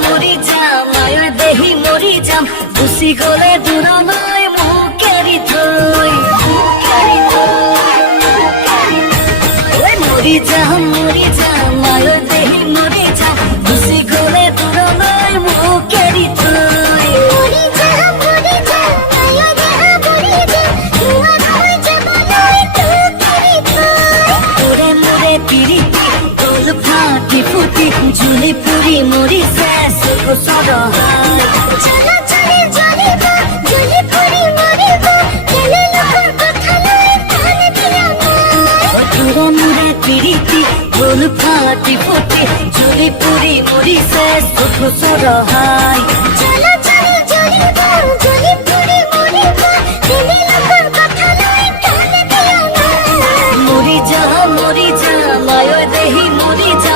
মরি যাম মায়ের দেহি মরি যাম খুশি গলে দূর নয় মুখেরি থই মরি যাম মায়ের দেহি মরি যাম খুশি গলে দূর নয় মুখেরি থই তোরে মোরে পিরিতি দোল ফাটি ফুটি ঝুলি পুরি মরি শেষ সরহাই তোরে মোরে পিরিতি দোল ফাটি ফুটি ঝুলি পুরি মরি শেষ সরহাই মরি যা মায় দেহি মরি যা